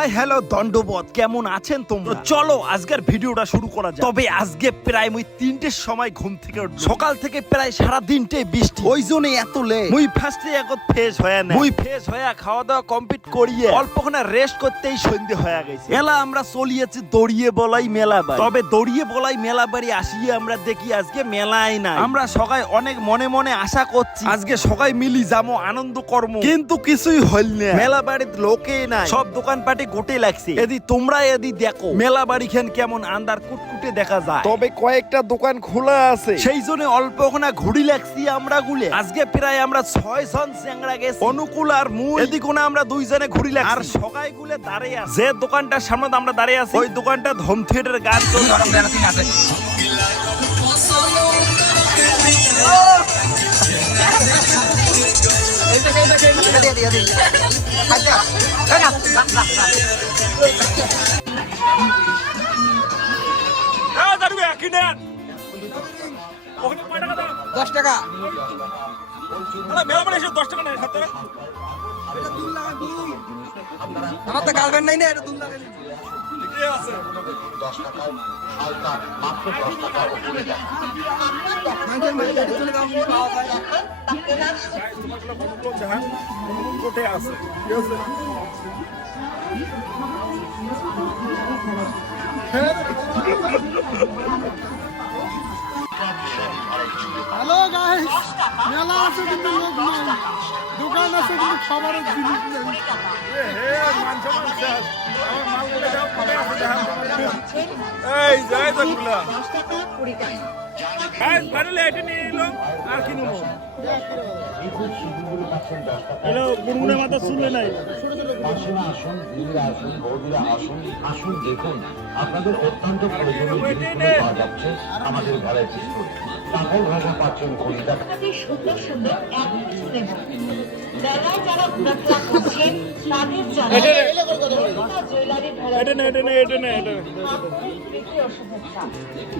Hi hello দণ্ডবত, কেমন আছেন তোমরা? চলো আজকের ভিডিওটা শুরু করা যাক। তবে আজকে প্রায় মুই 3টের সময় ঘুম থেকে উঠলাম। সকাল থেকে প্রায় সারা দিনটে বৃষ্টি, ওই জন্য এত লেট। মুই ফার্স্টে একত ফ্রেশ হয়ে না, মুই ফ্রেশ হয়ে খাওয়া দাওয়া কমপ্লিট করিয়ে অল্পক্ষণ রেস্ট করতেই সন্ধ্যে হয়ে গেছে। এলা আমরা চলিয়েছি দড়িয়ে বলাই মেলা বাড়ি। তবে দড়িয়ে বলাই মেলা বাড়ি আসিয়ে আমরা দেখি আজকে মেলাই নাই। আমরা সবাই অনেক মনে মনে আশা করছি আজকে সবাই মিলি যাবো আনন্দ কর্ম, কিন্তু কিছুই হল না। মেলা বাড়িতে লোকেই নাই, সব দোকানপাটে গোটে লাগছে। এদি তোমরা এদি দেখো মেলা বাড়ি খান কেমন আন্দার কুটকুটে দেখা যায়। তবে কয়েকটা দোকান খোলা আছে, সেই জন্য অল্পক্ষণ ঘুরি লাগছি আমরা গুলে। আজকে প্রায় আমরা 6 জন চ্যাংড়া গেছি, অনুকূল আর মুই। এদিক আমরা 2 জনে ঘুরি লাগছি আর সবাই গুলে দাঁড়িয়ে আছে। যে দোকানটার সামনে আমরা দাঁড়িয়ে আছি ওই দোকানটা হোম থিয়েটার গান চলছে। $10 টাকা। আমার তো গার্লফ্রেন্ড নাই না, এটা দুল লাগাই। হ্যালো গাইস, মেলা আছে কিন্তু লোক নাই, দোকান আছে কিন্তু খাবারের জিনিস নেই। এই যাই দেখলা গাইস ফাইনালি এটা নিয়ে এলো। আর কি নেবো? হ্যালো গুনগুনে মাথা শুনলে নাই। আসুন আসুন, দিদিরা আসুন, বৌদিরা আসুন, আসুন দেখুন আপনাদের অত্যন্ত প্রয়োজনীয় জিনিসগুলো পাওয়া যাচ্ছে আমাদের ভ্যারাইটি স্টোরে। সকল ভাষা পাচ্ছেন খরিদা। সুন্দর সুন্দর যারা ঘোরাফেরা করছেন তাদের জন্য জুয়েলারি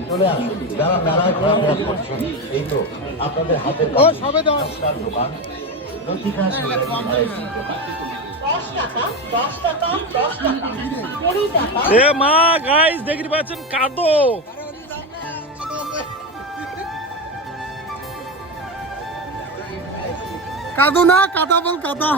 চলে আসুন, যারা মেলায় ঘোরাফেরা করছেন, এই তো আপনাদের হাতের দোকান লতিকা ভ্যারাইটি দোকান। 10 টাকা 10 টাকা 10 টাকা 20 টাকা। এ মা গাইস দেখতে পাচ্ছেন কাদো। কাদু না, কাদা বল কাদা।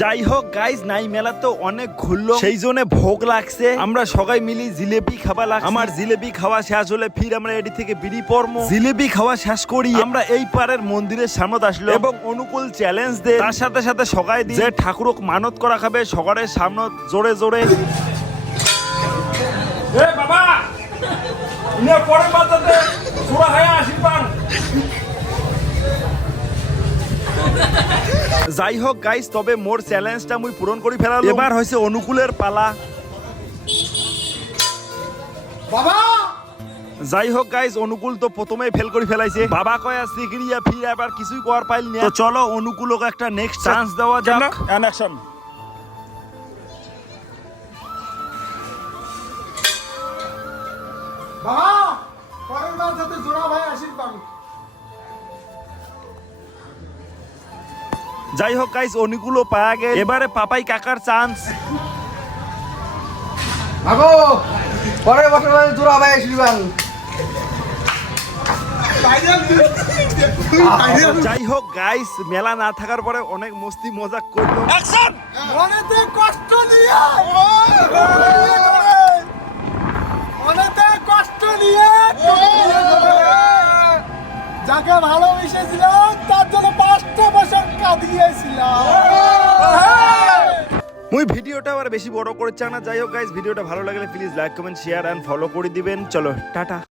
যাই হোক গাইস, নাই মেলা তো অনেক ঘুরলো, সেই জন্য ভোগ লাগছে। আমরা সবাই মিলি জিলেবি খাওয়া লাগছে। আমার জিলেবি খাওয়া শেষ হলে ফির আমরা এটি থেকে বিড়ি পরমো। জিলেবি খাওয়া শেষ করি আমরা এই পারের মন্দিরের সামনে আসলো এবং অনুকূল চ্যালেঞ্জ দে। তার সাথে সাথে সবাই যে ঠাকুরক মানত করা খাবে সকালের সামনে জোরে জোরে। এ বাবা ইনে পরে বাজাতে জোড়া হয়ে আসিবান। যাই হোক গাইস, তবে মোর চ্যালেঞ্জটা মুই পূরণ করি ফেলাম। এবার হয়েছে অনুকূলের পালা। বাবা যাই হোক গাইস, অনুকূল তো প্রথমেই ফেল করে ফেলাইছে। বাবা কয়া সিগড়িয়া ফির এবার কিছুই করার পাইল না। তো চলো অনুকূলকে একটা নেক্সট চান্স দেওয়া যাক। And action. বাবা, পরের বার যাতে জোড়া ভাই আশীর্বাদ। যাই হোক গাইস, অনুকূলও পাওয়া গেল। এবারে পাপাই কাকার চান্স। আগো পরের বছর জোড়া ভাই আশীর্বাদ। যাই হোক গাইস, মেলা না থাকার পরে অনেক মস্তি মজাক করলো। অ্যাকশন। মনেতে কষ্ট নিয়ে, মনেতে কষ্ট নিয়ে যাকে ভালোবেসেছিলাম তার জন্য 5টা বছর কাঁদিয়েছিলাম। মুই ভিডিওটা আবার বেশি বড় করে চাই না। যাই হোক গাইস, ভিডিওটা ভালো লাগলে please like comment share and follow করে দিবেন। চলো টাটা।